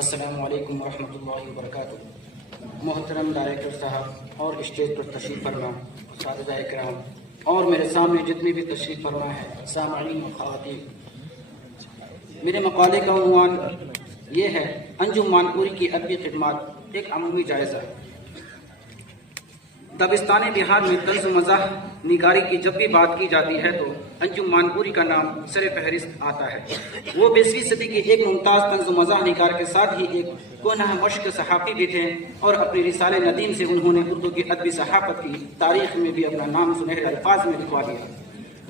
السلام علیکم ورحمۃ اللہ وبرکاتہ۔ محترم ڈائریکٹر صاحب اور اسٹیج پر تشریف فرما اساتذہ اکرام اور میرے سامنے جتنے بھی تشریف فرما ہے سامعین و خواتین، میرے مقالے کا عنوان یہ ہے انجم مانپوری کی ادبی خدمات ایک عمومی جائزہ۔ دبستان بہار میں طنز و مزاح نگاری کی جب بھی بات کی جاتی ہے تو انجم مانپوری کا نام سر فہرست آتا ہے۔ وہ 20ویں صدی کے ایک ممتاز طنز و مزاح نگار کے ساتھ ہی ایک کوہ مشق صحافی بھی تھے اور اپنے رسالے ندیم سے انہوں نے اردو کی ادبی صحافت کی تاریخ میں بھی اپنا نام سنہرے الفاظ میں لکھوا دیا۔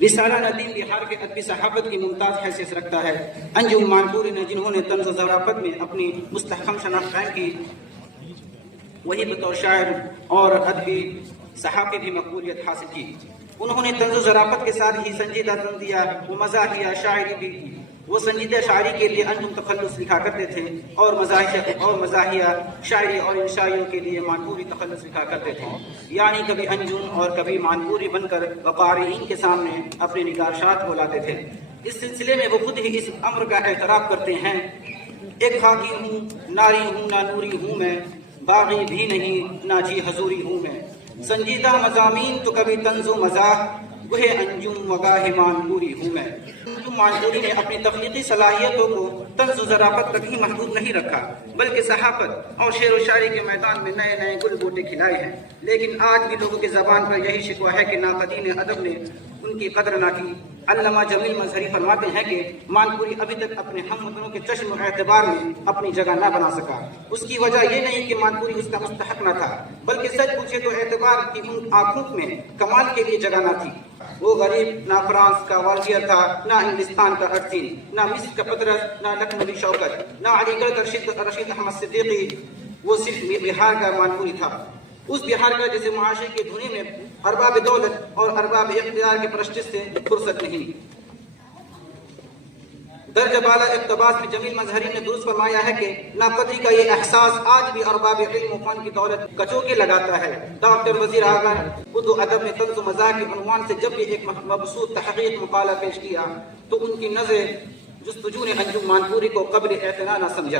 رسالہ ندیم بہار کے ادبی صحافت کی ممتاز حیثیت رکھتا ہے۔ انجم مانپوری نے جنہوں نے طنز و ظرافت میں اپنی مستحکم شناخت قائم کی، وہی بطور شاعر اور ادبی صحافی بھی مقبولیت حاصل کی۔ انہوں نے طنز و ظرافت کے ساتھ ہی سنجیدہ طنزیہ و مزاحیہ شاعری بھی کی۔ وہ سنجیدہ شاعری کے لیے انجم تخلص لکھا کرتے تھے اور مزاحیہ شاعری اور انشائیوں کے لیے مانپوری تخلص لکھا کرتے تھے، یعنی کبھی انجم اور کبھی مانپوری بن کر قارئین کے سامنے اپنے نگارشات کو لاتے تھے۔ اس سلسلے میں وہ خود ہی اس امر کا اعتراف کرتے ہیں: ایک خاکی ہوں، ناری ہوں، نہ نوری ہوں میں، باغی بھی نہیں، نہ جی حضوری ہوں میں، سنجیدہ مضامین تو کبھی طنز و مزاح، گوہے انجم وگاہ مانپوری ہوں میں۔ انجم مانپوری نے اپنی تخلیقی صلاحیتوں کو طنز و ظرافت تک ہی محدود نہیں رکھا، بلکہ صحافت اور شعر و شاعری کے میدان میں نئے نئے گل بوٹے کھلائے ہیں۔ لیکن آج بھی لوگوں کی زبان پر یہی شکوہ ہے کہ ناقدین ادب نے ان کی قدر نہ کی۔ علامہ جمیل مظہری فرماتے ہیں کہ مانپوری ابھی تک اپنے ہم وطنوں کے چشم و اعتبار میں اپنی جگہ نہ بنا سکا۔ اس کی وجہ یہ نہیں کہ مانپوری اس کا مستحق نہ تھا، بلکہ سچ پوچھے تو اعتبار کی ان آنکھوں میں کمال کے لیے جگہ نہ تھی۔ وہ غریب نہ فرانس کا والجیر تھا، نہ انگلستان کا ارسطو، نہ مصر کا پطرس، نہ لکھنوی شوکت، نہ علی گڑھ کا رشید احمد صدیقی۔ وہ صرف بہار کا مانپوری تھا، اس بہار کا جسے معاشرے کے دھنے میں ارباب دولت اور ارباب اقتدار کے پرستش سے فرصت نہیں۔ درجہ بالا اقتباس میں جمیل مظہری نے درست فرمایا ہے کہ ناقدری کا یہ احساس آج بھی ارباب علم و فن کی دولت کچوکے لگاتا ہے۔ ڈاکٹر وزیر اعظم اردو ادب نے طنز و مزاح کے عنوان سے جب بھی ایک مبسوط تحقیق مقالہ پیش کیا تو ان کی نظر جستجو نے انجم مانپوری کو قابل اعتنا نہ سمجھا۔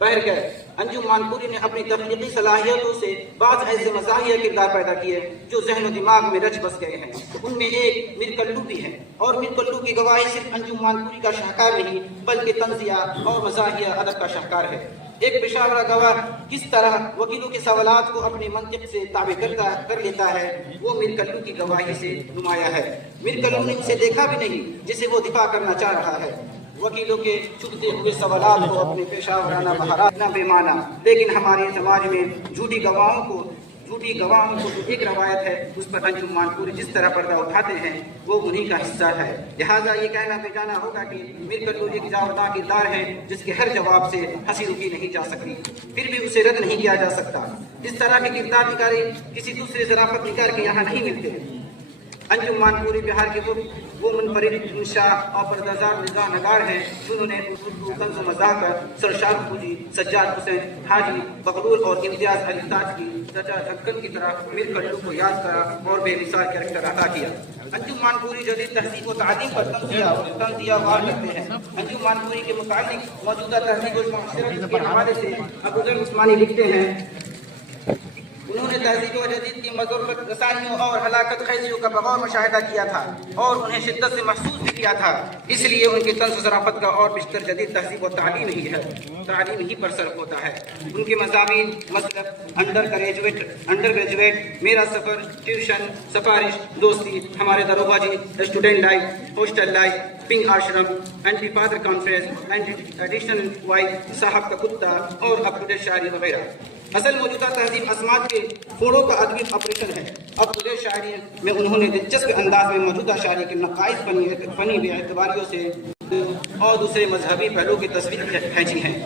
بہرکیف انجم مانپوری نے اپنی تخلیقی صلاحیتوں سے بعض ایسے مزاحیہ کردار پیدا کیے جو ذہن و دماغ میں رچ بس گئے ہیں۔ ان میں ایک میر کلو بھی ہے، اور میر کلو کی گواہی صرف انجم مانپوری کا شاہکار نہیں بلکہ طنزیہ اور مزاحیہ ادب کا شاہکار ہے۔ ایک پیشہ ورانہ گواہ کس طرح وکیلوں کے سوالات کو اپنے منطق سے تابع کر لیتا ہے، وہ میر کلو کی گواہی سے نمایاں ہے۔ میر کلو نے اسے دیکھا بھی نہیں جسے وہ دفاع کرنا چاہ رہا ہے۔ وکیلوں کے چگتے ہوئے سوالات کو اپنے پیشہ ورانہ مہارت نہ بے معنی، لیکن ہمارے سماج میں جھوٹی گواہوں کو جو ایک روایت ہے، اس پر انجم مانپوری جس طرح پردہ اٹھاتے ہیں وہ انہی کا حصہ ہے۔ لہٰذا یہ کہنا بے جانا ہوگا کہ میر کلو ایک جاوداں کردار ہے جس کے ہر جواب سے ہنسی روکی نہیں جا سکتی، پھر بھی اسے رد نہیں کیا جا سکتا۔ اس طرح کے کردار نگاری کسی دوسرے ظرافت نگار کے یہاں نہیں ملتے۔ انجم مانپوری بہار کے وہ منفرد انشاء اور پردازار نگار ہیں جنہوں نے اردو طنز و مزاح کا سرشار پوجی سجاد حسین حاجی بغلول اور امتیاز علی تاج کی رچا ڈھکن کی طرح میر کلو کو یاد کرا اور بے مثال کریکٹر عطا کیا۔ انجم مانپوری جدید تہذیب و تعلیم پر تنزیہ وار کرتے ہیں۔ انجم مانپوری کے متعلق موجودہ تہذیب و معاشرت کے حوالے سے ابوذر عثمانی لکھتے ہیں: انہوں نے تہذیب و جدید کی مضرت رسانیوں اور ہلاکت خیزیوں کا بغور مشاہدہ کیا تھا اور انہیں شدت سے محسوس بھی کیا تھا۔ اس لیے ان کی طنز و ظرافت کا اور بشتر جدید تہذیب و تعلیم ہی پر صرف ہوتا ہے۔ ان کے مضامین مسلک، انڈر گریجویٹ، میرا سفر، ٹیوشن، سفارش، دوستی، ہمارے داروغہ جی، student life, hostel life, pink آشرم، anti father conference, anti additional wife, صاحب کا کتا اور اپ ٹو ڈیٹ شاعری وغیرہ۔ اصل موجودہ تہذیب اسماعت کے پھوڑوں کا ادبی آپریشن ہے۔ اب ٹو ڈیٹ شاعری میں انہوں نے دلچسپ انداز میں موجودہ شاعری کے نقائص فنی بے اعتباریوں سے اور دوسرے مذہبی پہلو کی تصویر کھینچی ہیں۔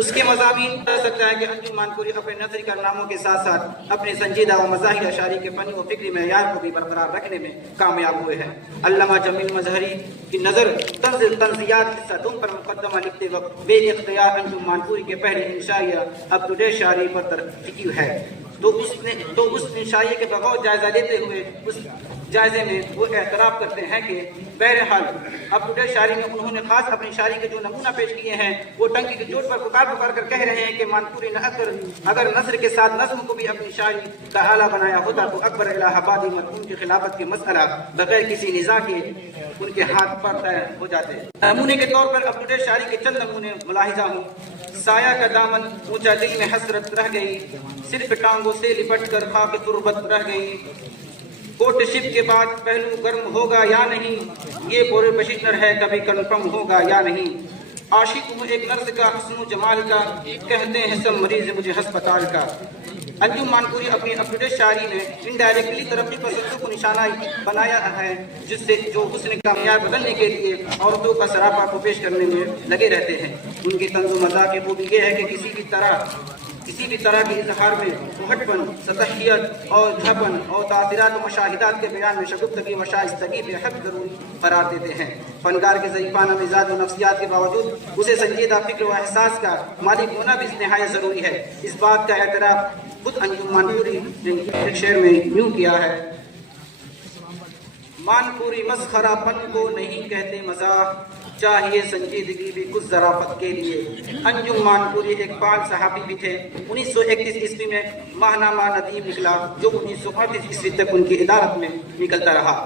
اس کے مضامین کہہ سکتا ہے کہ انجم مانپوری اپنے نثری کارناموں کے ساتھ ساتھ اپنے سنجیدہ و مزاحیہ شاعری کے فنی و فکری معیار کو بھی برقرار رکھنے میں کامیاب ہوئے ہیں۔ علامہ جمیل مظہری کی نظر طنزیات حصہ دوم پر مقدمہ لکھتے وقت بے اختیار انجم مانپوری کے پہلے انشائیہ اپ ٹو ڈیٹ شاعری پر ٹکی ہے، تو اس انشائیے کے بغور جائزہ لیتے ہوئے جائزے میں وہ اعتراف کرتے ہیں کہ بہرحال اپ ٹو ڈیٹ شاعری میں انہوں نے خاص اپنی شاعری کے جو نمونہ پیش کیے ہیں وہ ٹنکی کی چوٹ پر پکار کر کہہ رہے ہیں کہ مانپوری نے اگر نثر کے ساتھ نظم کو بھی اپنی شاعری کا آلہ بنایا ہوتا تو اکبر الہ آبادی مرحوم کی خلافت کے مسئلہ بغیر کسی نزاع کے ان کے ہاتھ پر طے ہو جاتے. نمونے کے طور پر اپ ٹو ڈیٹ شاعری کے چند نمونے ملاحظہ ہوں. سایہ کا دامن اونچا دل میں حسرت رہ گئی، صرف ٹانگوں سے لپٹ کر خاک تربت رہ گئی، کوٹ شپ کے بعد پہلو گرم ہوگا یا نہیں، یہ پورے بشنر ہے کبھی کنفرم ہوگا یا نہیں، عاشق ہوں ایک نرس کا حسن و جمال کا، کہتے ہیں سب مریض مجھے ہسپتال کا. انجم مانپوری اپنی اپ ٹو ڈیٹ شاعری میں انڈائریکٹلی ترقی پسندوں کو نشانہ بنایا ہے، جس سے جو حسن کا معیار بدلنے کے لیے عورتوں کا سراپا کو پیش کرنے میں لگے رہتے ہیں. ان کی طنز و مزاح کی خوبی یہ ہے کہ کسی بھی طرح کے اظہار میں ہٹ پن، سطحیت اور جھپن اور تاثرات و مشاہدات کے بیان میں شگفتگی و شائستگی بے حد ضروری قرار دیتے ہیں. فنکار کے ضعیفانہ مزاج و نفسیات کے باوجود اسے سنجیدہ فکر و احساس کا مالک ہونا بھی نہایت ضروری ہے. اس بات کا اعتراف خود انجم مانپوری نے ایک شعر میں یوں کیا ہے: مانپوری مسخرہ پن کو نہیں کہتے مزاح، چاہیے سنجیدگی بھی کچھ ذرافت کے لیے. انجم مانپوری ایک فعال صحافی بھی تھے. 1931 عیسوی میں ماہنامہ ندیم نکلا جو 1938 عیسوی تک ان کی ادارت میں نکلتا رہا.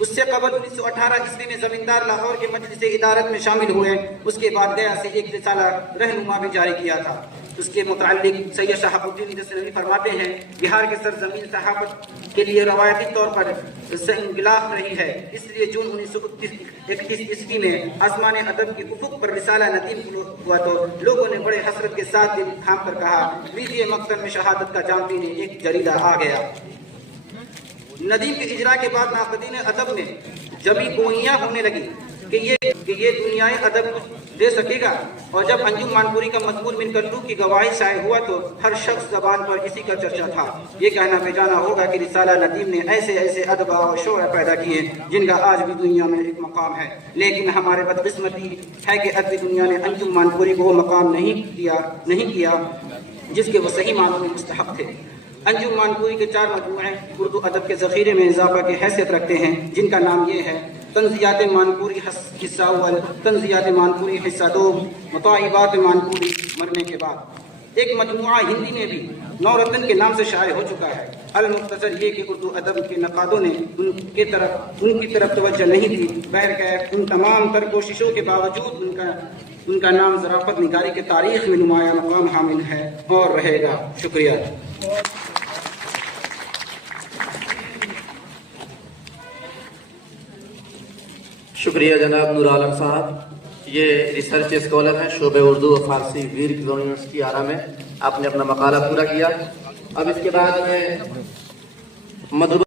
اس سے قبل 1918 عیسوی میں زمیندار لاہور کے مجلس ادارت میں شامل ہوئے. اس کے بعد گیا سے ایک رسالہ رہنما بھی جاری کیا تھا. اس کے متعلق سید شہاب الدین دستنوی فرماتے ہیں: بہار کے سرزمین صحافت کے لیے روایتی طور پر انگلاف رہی ہے، اس لیے جون 1931 عیسوی میں آسمان ادب کے افق پر رسالہ ندیم ہوا تو لوگوں نے بڑے حسرت کے ساتھ دل تھام کر کہا: لیجیے مقتل میں شہادت کا جام پینے ایک جریدہ آ گیا. ندیم کے اجرا کے بعد ناقدین ادب میں جبھی گوئیاں ہونے لگی کہ یہ دنیائے ادب کچھ دے سکے گا، اور جب انجم مانپوری کا مضمون من کلو کی گواہی شائع ہوا تو ہر شخص زبان پر اسی کا چرچا تھا. یہ کہنا بجانا ہوگا کہ رسالہ ندیم نے ایسے ادبا اور شعراء پیدا کیے جن کا آج بھی دنیا میں ایک مقام ہے. لیکن ہمارے بدقسمتی ہے کہ ادبی دنیا نے انجم مانپوری کو وہ مقام نہیں کیا جس کے وہ صحیح معنوں میں مستحق تھے. انجم مانپوری کے 4 مجموعے اردو ادب کے ذخیرے میں اضافہ کی حیثیت رکھتے ہیں، جن کا نام یہ ہے: طنزیات مانپوری حصہ اول، طنزیات مانپوری حصہ 2، مطالبات مانپوری مرنے کے بعد. ایک مجموعہ ہندی میں بھی نورتن کے نام سے شائع ہو چکا ہے. المختصر یہ کہ اردو ادب کے نقادوں نے ان کی طرف توجہ نہیں دی. بہرکیف ان تمام تر کوششوں کے باوجود ان کا نام ظرافت نگاری کے تاریخ میں نمایاں مقام حامل ہے اور رہے گا. شکریہ. شکریہ جناب نور عالم صاحب. یہ ریسرچ اسکالر ہیں شعبہ اردو و فارسی ویر یونیورسٹی آرا میں. آپ نے اپنا مقالہ پورا کیا. اب اس کے بعد میں مدعو